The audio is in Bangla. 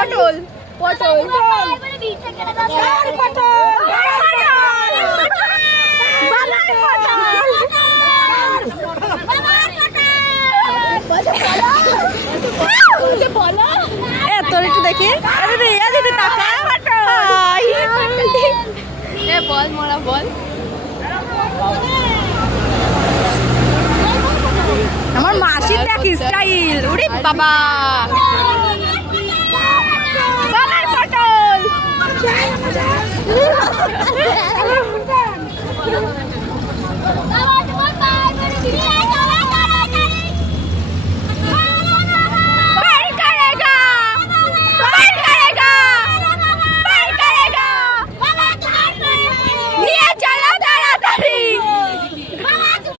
পটল পটল তোর একটু দেখি বল মোরা বল আমার মাসির দেখ স্টাইল ওরে বাবা